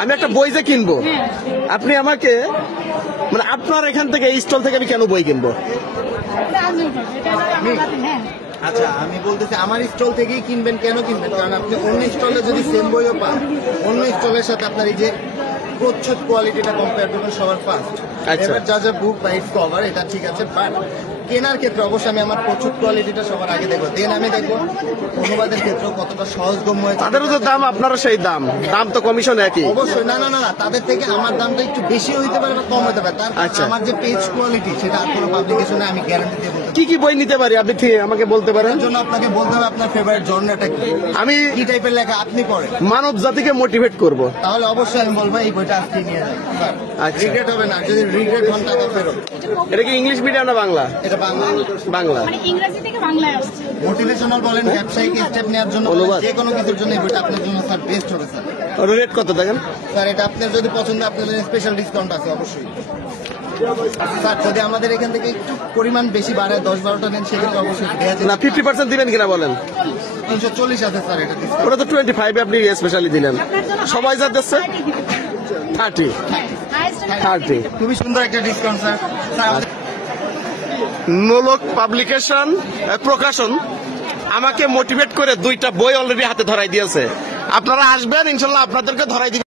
আমি একটা বই যে কিনবো, আপনি আমাকে মানে আপনার এখান থেকে এই স্টল থেকে আমি কেন বই কিনবো? আচ্ছা, আমি বলতেছি আমার স্টল থেকেই কিনবেন। কেন কিনবেন? কারণ আপনি অন্য স্টলে যদি সেম বইও পান, অন্য স্টলের সাথে আপনার এই যে প্রচ্ছদ কোয়ালিটিটা কম্পেয়ার করবেন সবার ফার্স্ট। আচ্ছা। এবার যা বুক বা ইটস কভার এটা ঠিক আছে, বাট কেনার ক্ষেত্রে অবশ্যই আমি আমার প্রচ্ছদ কোয়ালিটিটা সবার আগে দেখবো, দেন আমি দেখবো অনুবাদের ক্ষেত্রে কতটা সহজগম্য হয়েছে। তাদেরও তো দাম, আপনারও সেই দাম, দাম তো কমিশন একই। অবশ্যই না না না না, তাদের থেকে আমার দামটা একটু বেশি হইতে পারে বা কম হতে পারে। তার আচ্ছা। আমার যে পেজ কোয়ালিটি সেটা আর কোনো পাবলিকেশনে আমি গ্যারান্টি দিয়ে বলতে কি কি বই নিতে পারি আপনি আমাকে বলতে পারেন? এর জন্য আপনাকে বলতে হবে আপনার ফেভারিট জনরাটা কি, আমি কি টাইপের লেখা আপনি পড়েন। মানব জাতিকে মোটিভেট করব। তাহলে অবশ্যই আমি বলবো এই বইটা আজকে নিয়ে যান। আচ্ছা। রিগ্রেট হবে না, যদি রিগ্রেট হন টাকা ফেরত। এটা কি ইংলিশ মিডিয়াম না বাংলা? এটা বাংলা। বাংলা। মানে ইংরেজি থেকে বাংলায় আসছে। মোটিভেশনাল বলেন, ব্যবসায়িক স্টেপ নেওয়ার জন্য বলেন, অনুবাদ। যে কোনো কিছুর জন্য এই বইটা আপনার জন্য স্যার বেস্ট হবে স্যার। রেট কত দেখেন? স্যার এটা আপনার যদি পছন্দ, আপনার জন্য স্পেশাল ডিসকাউন্ট আছে অবশ্যই। স্যার যদি আমাদের এখান থেকে একটু পরিমাণ বেশি বাড়ে, 10-12টা নেন, সেক্ষেত্রে অবশ্যই দেওয়া না, যায়। 50% দিবেন কিনা বলেন? 340 আছে স্যার এটা ডিসকাউন্ট। ওটা তো 25 আপনি স্পেশালি দিলেন, সবাই যা দিচ্ছে 30। খুবই সুন্দর একটা ডিসকাউন্ট স্যার। নোলক পাবলিকেশন প্রকাশন আমাকে মোটিভেট করে 2টা বই অলরেডি হাতে ধরাই দিয়েছে। আপনারা আসবেন, ইনশাল্লাহ আপনাদেরকে ধরাই দিবেন।